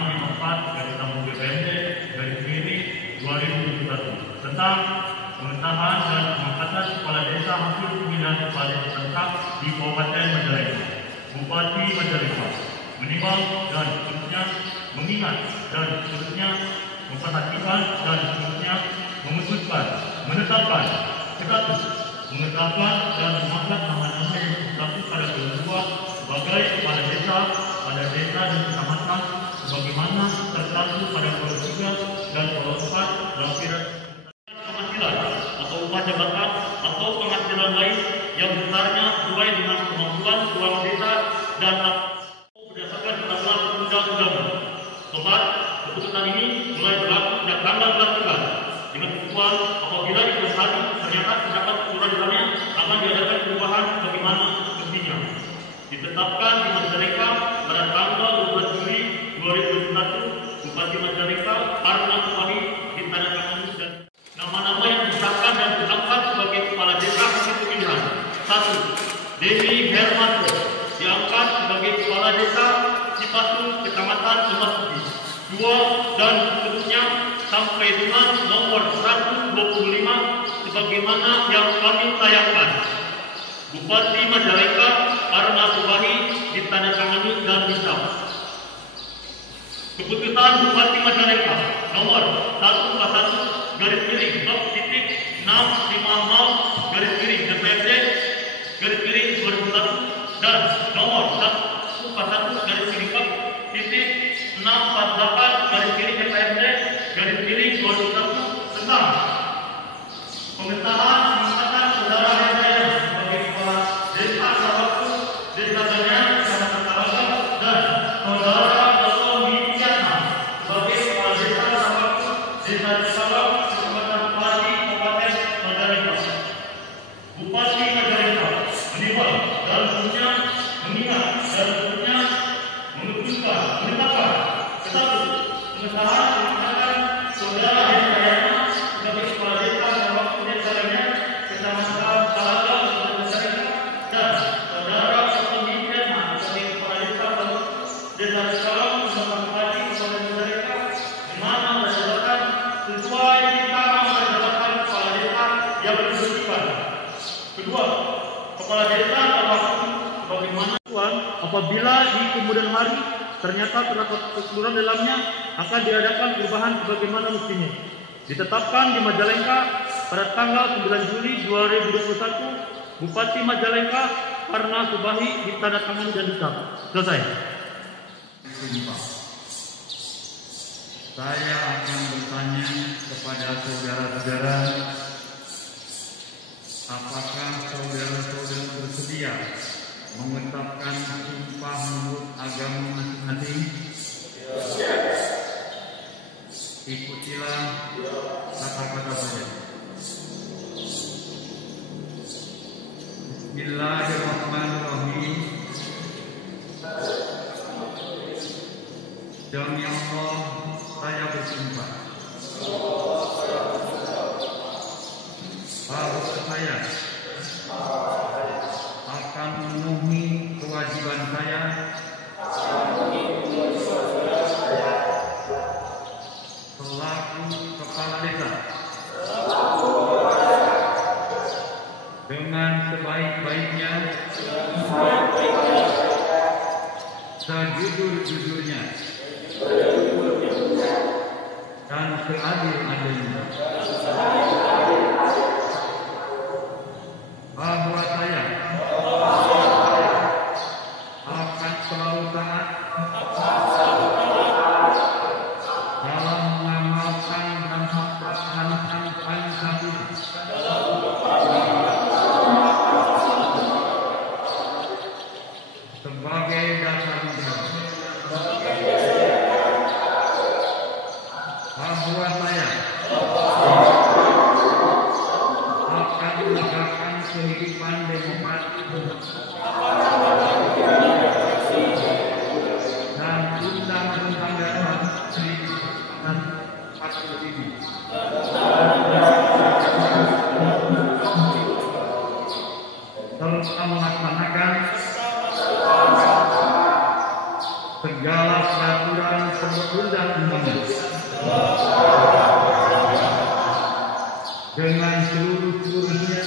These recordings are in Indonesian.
654/2021 tentang pengetahuan dan pengangkatan kepala desa hasil pemilihan kepala desa serentak di Kabupaten Majalengka. Bupati Majalengka menimbang dan seterusnya mengingat dan seterusnya memperhatikan dan seterusnya memutuskan menetapkan status pengetahuan dan mengangkat nama-nama yang berlaku pada kedua sebagai kepala desa pada desa dan kecamatan sebagaimana tercantum pada Pulau 3 dan Pulau 4 dalam penghasilan atau upah jabatan atau penghasilan lain yang besarnya sesuai dengan kemampuan keuangan desa dan berdasarkan peraturan undang-undang. Sobat, keputusan ini mulai berlaku sejak tanggal 11 dengan ketentuan apabila di hari ternyata terdapat kekurangannya akan diadakan perubahan bagaimana mestinya. Ditetapkan di Majalengka pada tanggal 12 Juli 2021, Bupati Majalengka Arna Subahi ditandatangani dan nama-nama yang disahkan dan diangkat sebagai kepala desa hasil pemilihan. 1. Dewi Hermanto diangkat sebagai kepala desa Cipatu, Kecamatan Lembahuti. 2 dan seterusnya sampai dengan nomor 125 sebagaimana yang kami tayangkan. Bupati Majalengka Arna Subahi ditandatangani dan disahkan. Keputusan Bupati Majalengka nomor 141-650-DPRD-2001 dan nomor 141-648-DPRD-2001 tentang pengetahuan pengangkatan saudara Hendra sebagai kepala desa Sabatu, Desa Banyan, Kecamatan Talaga, dan saudara Dr. Widiana sebagai kepala desa Sabatu, Desa Cipalau, Kecamatan Pati, Kabupaten Majalengka. Bupati Majalengka menimbang dan seterusnya mengingat dan seterusnya memutuskan menetapkan status pengesahan pengangkatan saudara Hendra sebagai kepala desa Sabatu, Desa Banyan, Kecamatan Talaga, Kabupaten Majalengka, dan saudara Dr. Widiana sebagai kepala desa Desa Cipalau, Kecamatan Pati, Kabupaten Majalengka, di mana berdasarkan sesuai kita mendapatkan kepala desa yang berkedudukan. Kedua, kepala desa terwakil sebagaimana apabila di kemudian hari ternyata terdapat kekurangan dalamnya akan diadakan perubahan sebagaimana mestinya. Ditetapkan di Majalengka pada tanggal 9 Juli 2021, Bupati Majalengka Arna Subahi ditandatangani dan disahkan. Selesai. Sumpah. Saya akan bertanya kepada saudara-saudara, apakah saudara-saudara bersedia mengucapkan sumpah menurut agama masing-masing? Ikutilah kata-kata saya. Bismillahirrahmanirrahim. Demi Allah, saya bersumpah bahwa saya akan memenuhi kewajiban saya selaku kepala desa dengan sebaik-baiknya, sejujur-jujurnya, dan seadil-adilnya, bahwa saya akan selalu taat dalam mengamalkan dan melaksanakan Pancasila sebagai dasar negara, bahwa saya perundang-undangan dengan seluruh-seluruhnya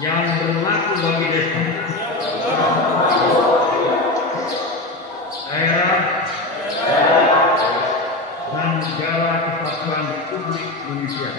yang berlaku bagi desa, daerah, dan negara kesatuan Republik Indonesia.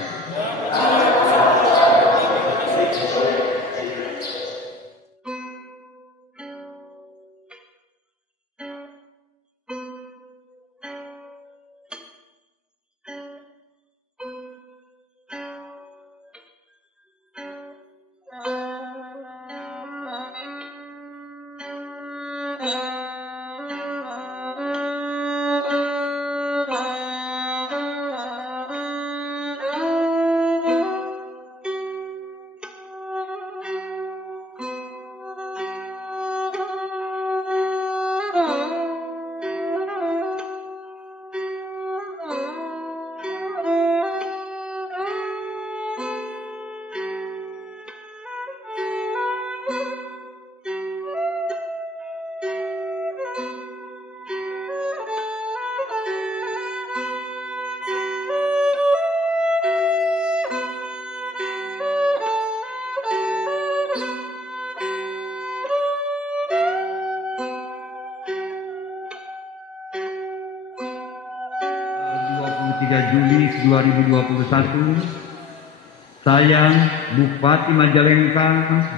Juli 2021, saya Bupati Majalengka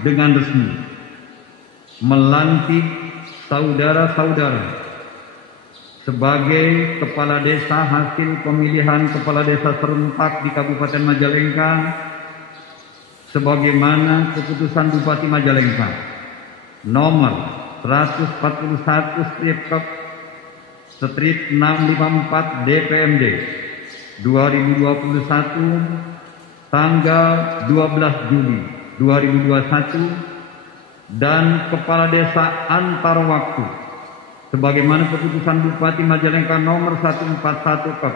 dengan resmi melantik saudara-saudara sebagai Kepala Desa hasil pemilihan Kepala Desa serentak di Kabupaten Majalengka sebagaimana keputusan Bupati Majalengka nomor 141 strip 654 DPMD 2021 tanggal 12 Juli 2021 dan Kepala Desa antar waktu sebagaimana keputusan Bupati Majalengka nomor 141 Kep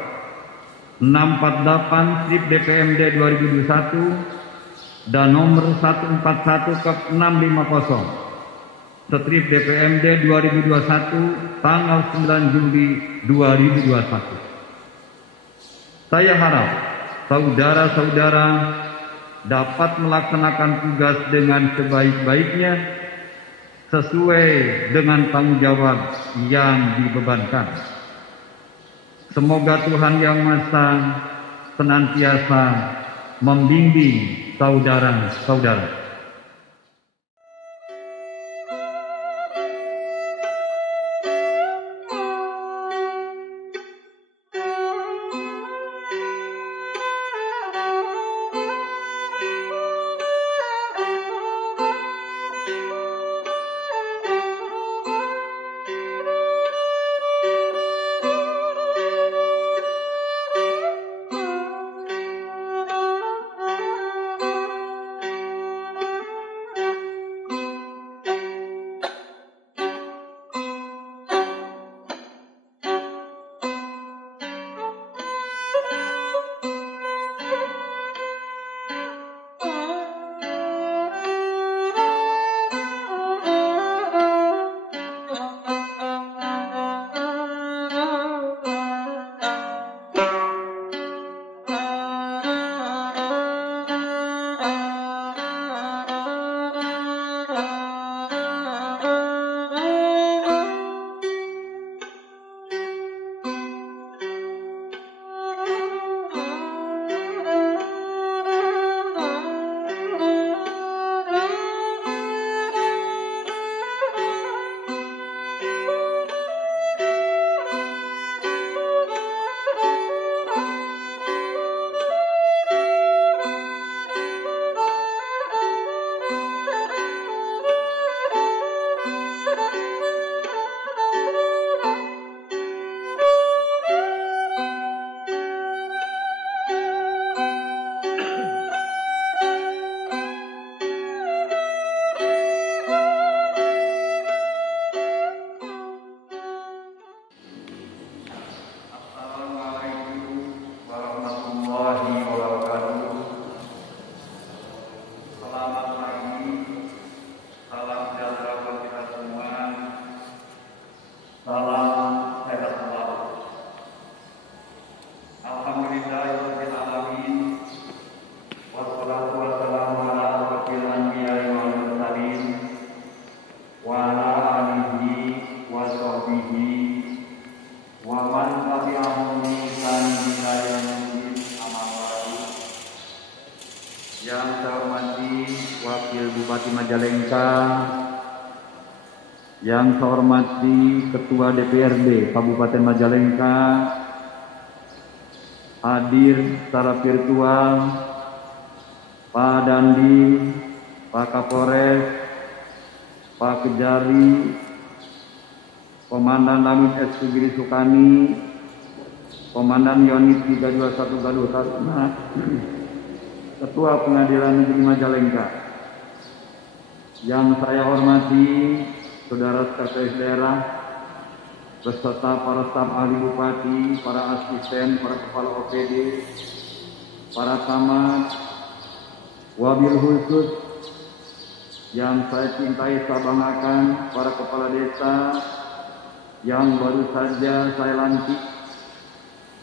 648 strip DPMD 2021 dan nomor 141 Kep 650 strip DPMD 2021 tanggal 9 Juli 2021. Saya harap saudara-saudara dapat melaksanakan tugas dengan sebaik-baiknya sesuai dengan tanggung jawab yang dibebankan. Semoga Tuhan Yang Maha Esa senantiasa membimbing saudara-saudara. Salam sehat selalu. Alhamdulillahirabbil alamin. Wassalatu wassalamu ala asyrofil anbiya'i wal mursalin wa ala alihi wa sahbihi wa man tabi'ahum bi ihsan ila yaumil amal. Yang saya hormati Wakil Bupati Majalengka, yang saya hormati Ketua DPRD Kabupaten Majalengka, hadir secara virtual Pak Dandi, Pak Kapolres, Pak Kejari, Komandan Lanut S. Sugiri Sukani, Komandan Yonit 321 Galuh Taruna, Ketua Pengadilan Negeri Majalengka. Yang saya hormati Saudara Sekretaris Daerah, beserta para staf ahli bupati, para asisten, para kepala OPD, para camat, wabil khusus yang saya cintai, saya banggakan, para kepala desa yang baru saja saya lantik,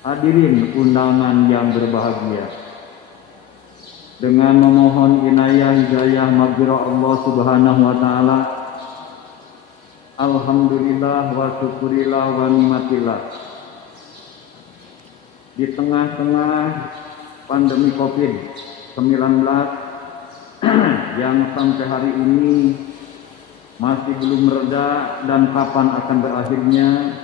hadirin undangan yang berbahagia. Dengan memohon inayah hidayah maghfirah Allah Subhanahu wa taala, alhamdulillah wa syukurillah wa nikmatillah. Di tengah-tengah pandemi Covid-19 yang sampai hari ini masih belum mereda dan kapan akan berakhirnya,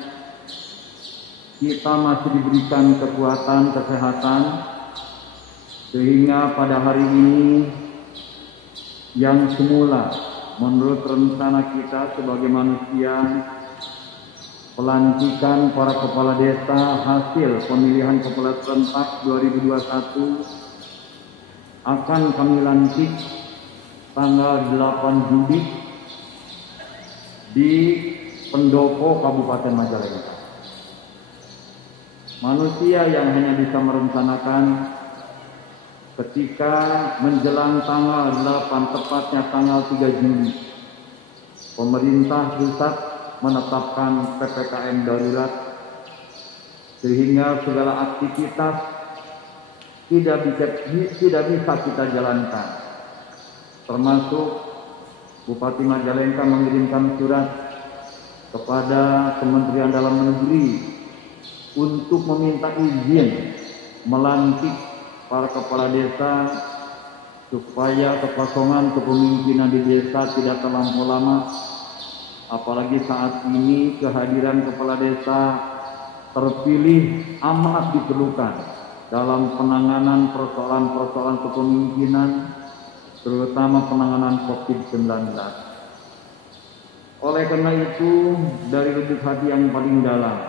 kita masih diberikan kekuatan, kesehatan, sehingga pada hari ini yang semula menurut rencana kita sebagai manusia, pelantikan para kepala desa hasil pemilihan kepala serentak 2021 akan kami lantik tanggal 8 Juli di Pendopo Kabupaten Majalengka. Manusia yang hanya bisa merencanakan ketika menjelang tanggal 8, tepatnya tanggal 3 Juli, pemerintah pusat menetapkan PPKM darurat, sehingga segala aktivitas tidak bisa kita jalankan. Termasuk Bupati Majalengka mengirimkan surat kepada Kementerian Dalam Negeri untuk meminta izin melantik para kepala desa supaya kekosongan kepemimpinan di desa tidak terlampau lama, apalagi saat ini kehadiran kepala desa terpilih amat diperlukan dalam penanganan persoalan-persoalan kepemimpinan, terutama penanganan COVID-19. Oleh karena itu, dari lubuk hati yang paling dalam,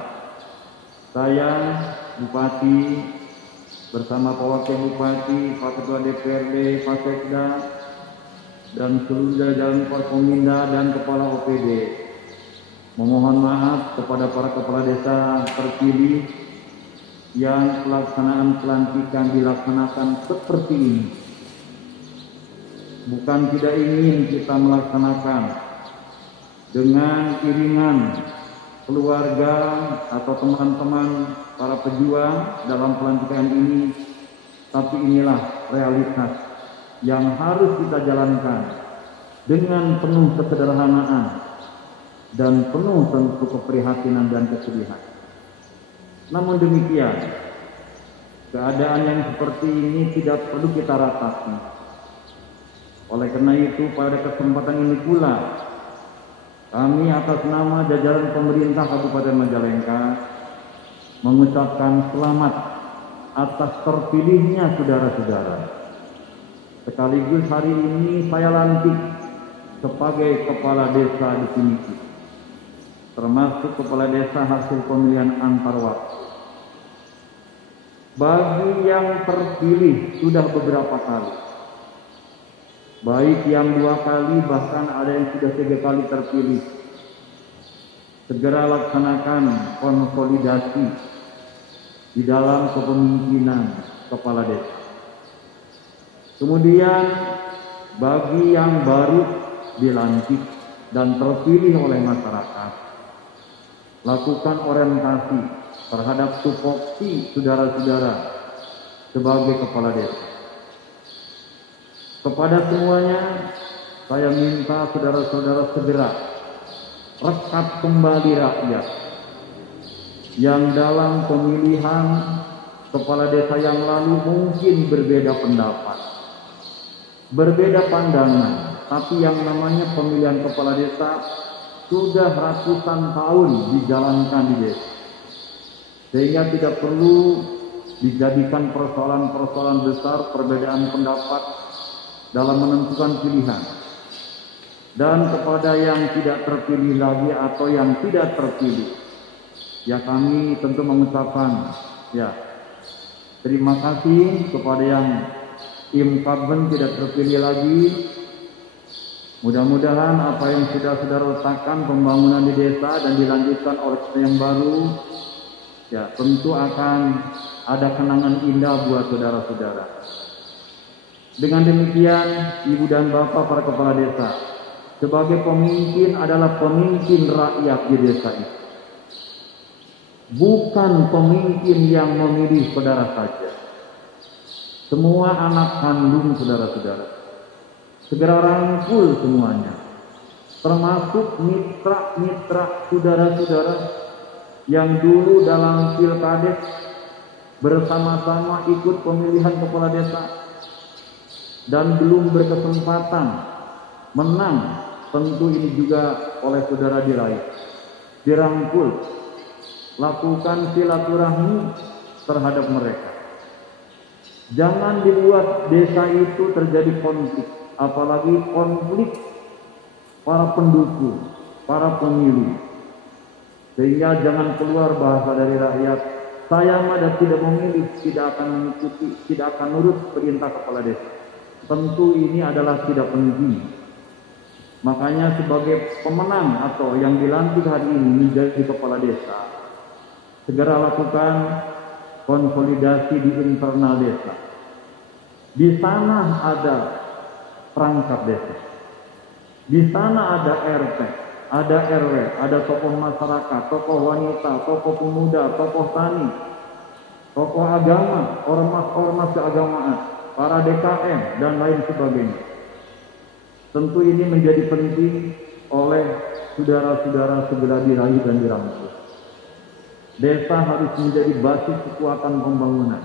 saya Bupati bersama Pak Wakil Bupati, Pak Ketua DPRD, Pak Sekda, dan seluruh jajaran Forkominda dan Kepala OPD memohon maaf kepada para kepala desa terpilih yang pelaksanaan pelantikan dilaksanakan seperti ini. Bukan tidak ingin kita melaksanakan dengan iringan keluarga atau teman-teman para pejuang dalam pelantikan ini, tapi inilah realitas yang harus kita jalankan dengan penuh kesederhanaan dan penuh tentu keprihatinan dan kesedihan. Namun demikian, keadaan yang seperti ini tidak perlu kita ratapi. Oleh karena itu, pada kesempatan ini pula kami atas nama jajaran pemerintah Kabupaten Majalengka mengucapkan selamat atas terpilihnya saudara-saudara. Sekaligus hari ini saya lantik sebagai kepala desa definitif, termasuk kepala desa hasil pemilihan antar waktu. Bagi yang terpilih sudah beberapa kali, baik yang 2 kali, bahkan ada yang sudah 3 kali terpilih, segera laksanakan konsolidasi di dalam kepemimpinan kepala desa. Kemudian bagi yang baru dilantik dan terpilih oleh masyarakat, lakukan orientasi terhadap tupoksi saudara-saudara sebagai kepala desa. Kepada semuanya, saya minta saudara-saudara segera rekat kembali rakyat yang dalam pemilihan kepala desa yang lalu mungkin berbeda pendapat, berbeda pandangan, tapi yang namanya pemilihan kepala desa sudah ratusan tahun dijalankan di desa, sehingga tidak perlu dijadikan persoalan-persoalan besar perbedaan pendapat dalam menentukan pilihan. Dan kepada yang tidak terpilih lagi atau yang tidak terpilih, ya kami tentu mengucapkan ya terima kasih kepada yang incumbent tidak terpilih lagi. Mudah-mudahan apa yang sudah saudara letakkan pembangunan di desa dan dilanjutkan oleh yang baru, ya tentu akan ada kenangan indah buat saudara-saudara. Dengan demikian, Ibu dan Bapak para kepala desa, sebagai pemimpin adalah pemimpin rakyat di desa itu. Bukan pemimpin yang memilih saudara saja. Semua anak kandung saudara-saudara. Segera rangkul semuanya, termasuk mitra-mitra saudara-saudara yang dulu dalam pilkades bersama-sama ikut pemilihan kepala desa dan belum berkesempatan menang. Tentu ini juga oleh saudara diraih, dirangkul, lakukan silaturahmi terhadap mereka. Jangan dibuat desa itu terjadi konflik, apalagi konflik para pendukung, para pemilih. Sehingga jangan keluar bahasa dari rakyat, saya ada tidak memilih, tidak akan mengikuti, tidak akan nurut perintah kepala desa. Tentu ini adalah tidak penting. Makanya sebagai pemenang atau yang dilantik hari ini menjadi kepala desa, segera lakukan konsolidasi di internal desa. Di sana ada perangkat desa, di sana ada RT, ada RW, ada tokoh masyarakat, tokoh wanita, tokoh pemuda, tokoh tani, tokoh agama, ormas keagamaan, para DKM dan lain sebagainya. Tentu ini menjadi penting oleh saudara-saudara segera diraih dan dirangkul. Desa harus menjadi basis kekuatan pembangunan.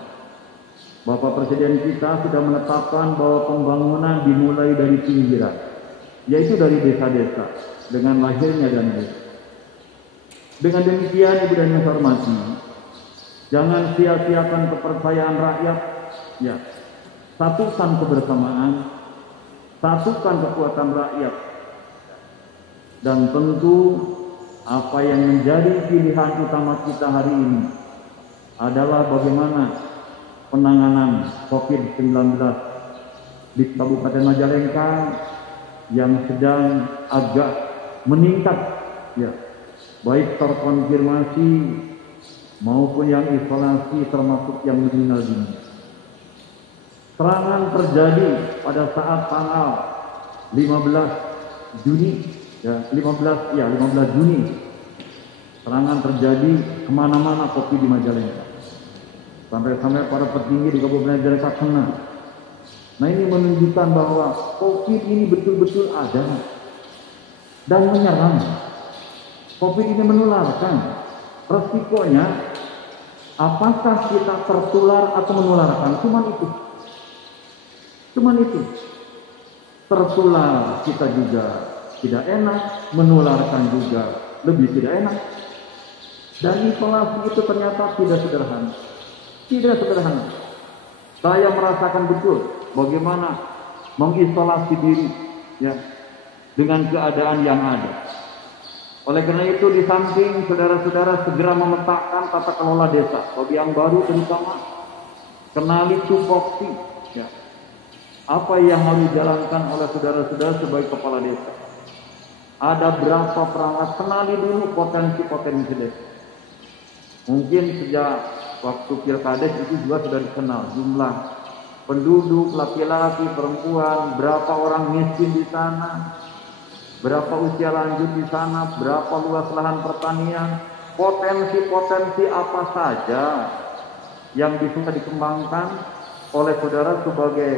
Bapak Presiden kita sudah menetapkan bahwa pembangunan dimulai dari pinggiran, yaitu dari desa-desa dengan lahirnya dan desa. Dengan demikian, Ibu dan yang saya hormati, jangan sia-siakan kepercayaan rakyat. Ya, satukan kebersamaan, satukan kekuatan rakyat, dan tentu apa yang menjadi pilihan utama kita hari ini adalah bagaimana penanganan COVID-19 di Kabupaten Majalengka yang sedang agak meningkat, ya, baik terkonfirmasi maupun yang isolasi termasuk yang meninggal dunia. Serangan terjadi pada saat tanggal 15 Juni, ya 15 Juni. Serangan terjadi kemana-mana COVID di Majalengka. Sampai-sampai para petinggi di Kabupaten Majalengka kena. Nah, ini menunjukkan bahwa COVID ini betul-betul ada dan menyerang. COVID ini menularkan. Resikonya, apakah kita tertular atau menularkan? Cuman itu. Tertular kita juga tidak enak, menularkan juga lebih tidak enak. Dan isolasi itu ternyata tidak sederhana. Tidak sederhana. Saya merasakan betul bagaimana mengisolasi diri, ya, dengan keadaan yang ada. Oleh karena itu, di samping saudara-saudara segera memetakan tata kelola desa, bagi yang baru terutama kenali tupoksi, ya, apa yang harus dijalankan oleh saudara-saudara sebagai kepala desa. Ada berapa perangkat, kenali dulu potensi-potensi desa. Mungkin sejak waktu pilkades itu juga sudah dikenal jumlah penduduk, laki-laki, perempuan, berapa orang miskin di sana, berapa usia lanjut di sana, berapa luas lahan pertanian, potensi-potensi apa saja yang bisa dikembangkan oleh saudara sebagai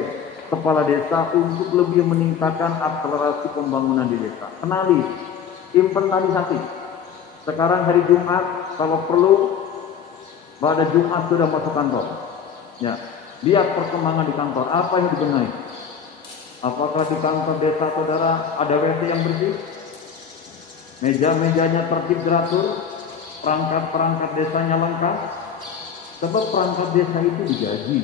kepala desa untuk lebih meningkatkan akselerasi pembangunan di desa. Kenali, inventarisasi. Sekarang hari Jumat, kalau perlu pada Jumat sudah masuk kantor. Ya, lihat perkembangan di kantor, apa yang dibenahi. Apakah di kantor desa saudara ada WC yang bersih? Meja-mejanya tertib teratur, perangkat-perangkat desanya lengkap. Sebab perangkat desa itu digaji.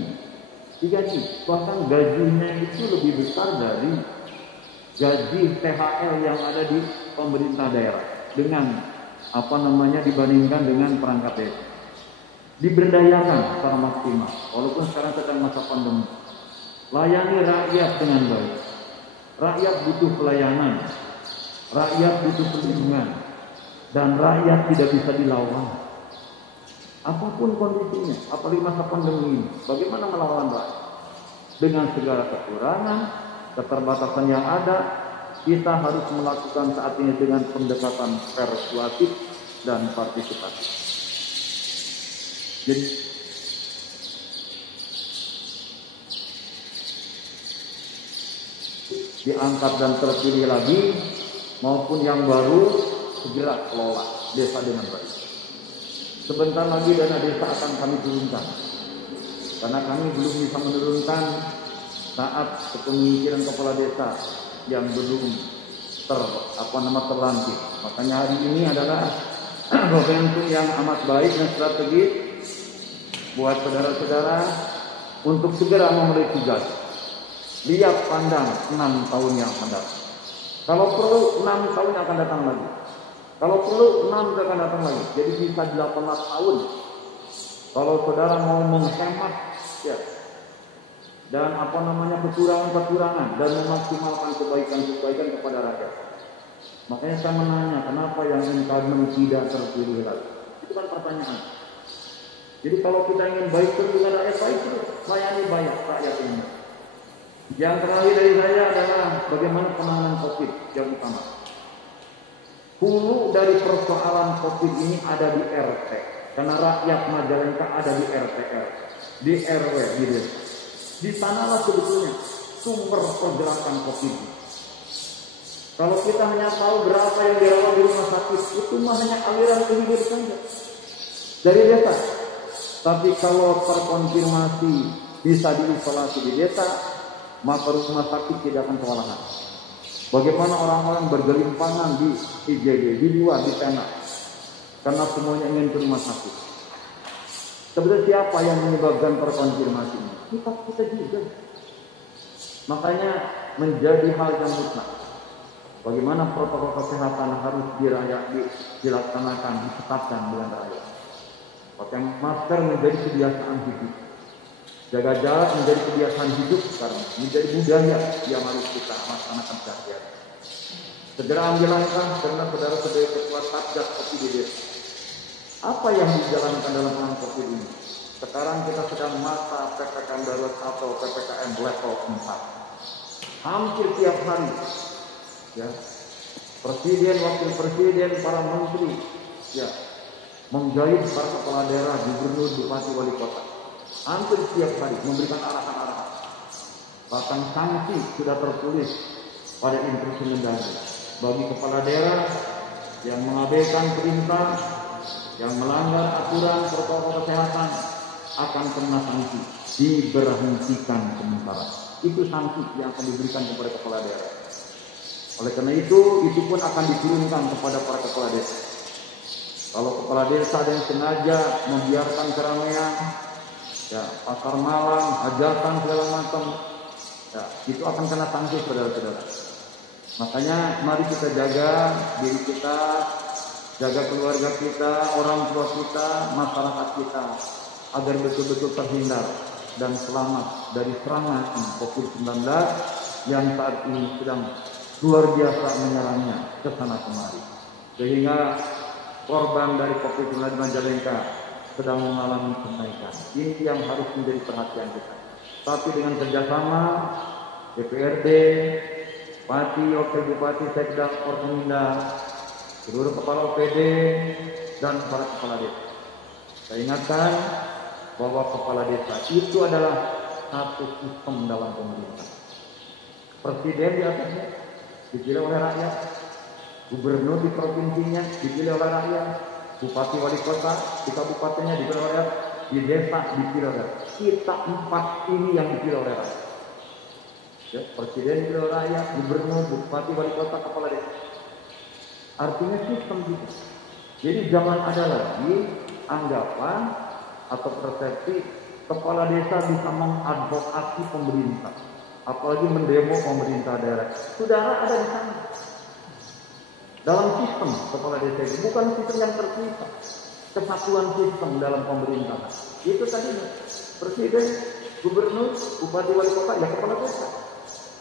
Bahkan gajinya itu lebih besar dari gaji THL yang ada di pemerintah daerah dengan dibandingkan dengan perangkat desa. Diberdayakan secara maksimal, walaupun sekarang sedang masa pandemi. Layani rakyat dengan baik. Rakyat butuh pelayanan, rakyat butuh perlindungan, dan rakyat tidak bisa dilawan. Apapun kondisinya, apalagi masa pandemi ini, bagaimana melawan rakyat? Dengan segala kekurangan, keterbatasan yang ada, kita harus melakukan saat ini dengan pendekatan persuasif dan partisipatif. Jadi diangkat dan terpilih lagi maupun yang baru segera kelola desa dengan baik. Sebentar lagi dana desa akan kami turunkan, karena kami belum bisa menurunkan saat kepemimpinan kepala desa yang belum terlantik. Makanya hari ini adalah momentum yang amat baik dan strategis buat saudara-saudara untuk segera memulai tugas. Lihat pandang 6 tahun yang akan datang. Kalau perlu 6 tahun yang akan datang lagi. Kalau perlu 6 akan datang lagi. Jadi bisa 18 tahun. Kalau saudara mau menghemat ya, dan kekurangan-kekurangan dan memaksimalkan kebaikan-kebaikan kepada rakyat. Makanya saya menanya, kenapa yang incumbent tidak terpilih lagi? Itu kan pertanyaan. Jadi kalau kita ingin baik terus dengan rakyat, baik terus layani banyak rakyat ini. Yang terakhir dari saya adalah bagaimana penanganan COVID yang utama. Hulu dari persoalan COVID ini ada di RT, karena rakyat Majalengka ada di RTR, di RW, di desa. Di sanalah sebetulnya sumber pergerakan COVID. Kalau kita hanya tahu berapa yang dirawat di rumah sakit, itu mah hanya aliran ke hilir saja dari desa. Tapi kalau terkonfirmasi bisa diisolasi di desa, maka rumah sakit tidak akan kewalahan. Bagaimana orang-orang bergelimpangan di IGD, di luar, di tanah, karena semuanya ingin ke rumah sakit. Sebenarnya siapa yang menyebabkan terkonfirmasi ini? Kita juga. Makanya menjadi hal yang mutlak. Bagaimana protokol kesehatan harus dilaksanakan, ditetapkan dengan rakyat. Pakai masker menjadi kebiasaan hidup. Jaga jarak menjadi kebiasaan hidup sekarang, menjadi budaya yang harus kita laksanakan sehari-hari. Segera ambil langkah karena saudara sebagai ketua Satgas COVID di desa. Apa yang dijalankan dalam penanganan COVID ini? Sekarang kita sedang masa PPKM darurat atau PPKM level 4. Hampir tiap hari, ya, presiden, wakil presiden, para menteri, ya, menggait para kepala daerah, gubernur, bupati, wali kota. Hampir setiap hari memberikan arahan-arahan. Bahkan sanksi sudah tertulis pada instruksi Mendagri bagi kepala daerah yang mengabaikan perintah, yang melanggar aturan protokol kesehatan akan kena sanksi, diberhentikan sementara. Itu sanksi yang akan diberikan kepada kepala daerah. Oleh karena itu pun akan diturunkan kepada para kepala desa. Kalau kepala desa ada yang sengaja membiarkan keramaian, ya, pasar malam, hajatan segala macam, ya, itu akan kena sanksi, saudara-saudara. Makanya mari kita jaga diri kita, jaga keluarga kita, orang tua kita, masyarakat kita, agar betul-betul terhindar dan selamat dari serangan COVID-19 yang saat ini sedang luar biasa menyerangnya ke sana kemari. Sehingga korban dari COVID-19 Majalengka sedang mengalami kenaikan. Ini yang harus menjadi perhatian kita. Tapi dengan kerjasama DPRD, Bupati, Wakil Bupati, Sekda, Forkominda, seluruh kepala OPD, dan para kepala desa. Saya ingatkan bahwa kepala desa itu adalah satu sistem dalam pemerintah. Presiden di atasnya dipilih oleh rakyat, gubernur di provinsinya dipilih oleh rakyat, bupati wali kota di kabupatennya dipilih oleh rakyat, di desa dipilih oleh rakyat. Kita empat ini yang dipilih oleh rakyat. Ya, presiden dipilih oleh rakyat, gubernur, bupati wali kota, kepala desa. Artinya sistem gitu. Jadi jangan ada lagi anggapan atau persepsi kepala desa bisa mengadvokasi pemerintah, apalagi mendemo pemerintah daerah. Saudara ada di sana. Dalam sistem kepala desa itu bukan sistem yang terpisah, kesatuan sistem dalam pemerintahan. Itu tadi presiden, gubernur, bupati, wali kota, ya kepala desa.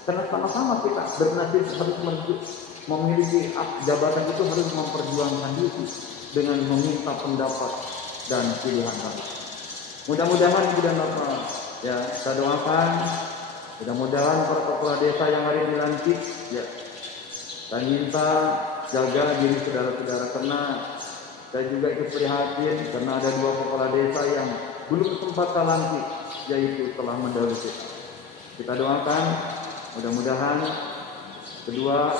Karena sama-sama kita bernasib harus memiliki jabatan itu, harus memperjuangkan diri dengan meminta pendapat dan pilihan kami. Mudah-mudahan Ibu dan Bapak, ya kita doakan, mudah-mudahan para kepala desa yang hari ini dilantik, ya saya minta jaga diri saudara-saudara, karena saya juga ikut prihatin karena ada 2 kepala desa yang belum sempat lantik, yaitu telah mendahului kita. Kita doakan mudah-mudahan kedua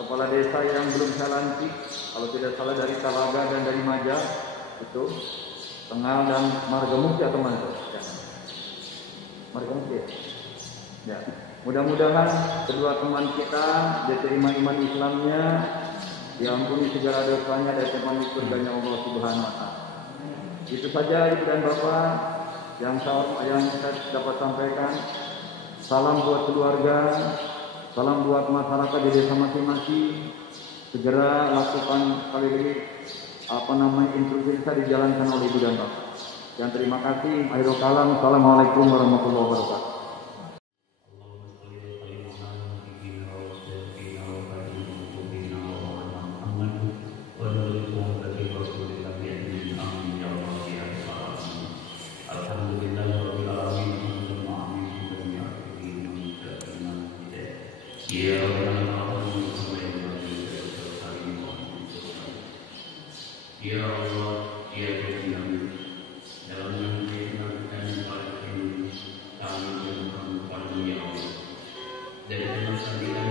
kepala desa yang belum saya lantik, kalau tidak salah dari Talaga dan dari Maja, itu Tengal dan Margamukti atau mana? Ya. Margamukti. Ya. Mudah-mudahan kedua teman kita diterima iman Islamnya, diampuni segala dosanya dan ditemani surganya Allah Subhanahu wa taala. Itu saja Ibu dan Bapak yang saya dapat sampaikan. Salam buat keluarga, salam buat masyarakat di desa masing-masing. Segera lakukan kali ini instruksi bisa dijalankan oleh Ibu dan Bapak. Dan terima kasih. Akhirul kalam. Assalamualaikum warahmatullahi wabarakatuh. Ya Allah, ya Tuhan, dalam nama Tuhan dan Tuhan kami berdoa kepada Ya Allah. Dari dalam sabda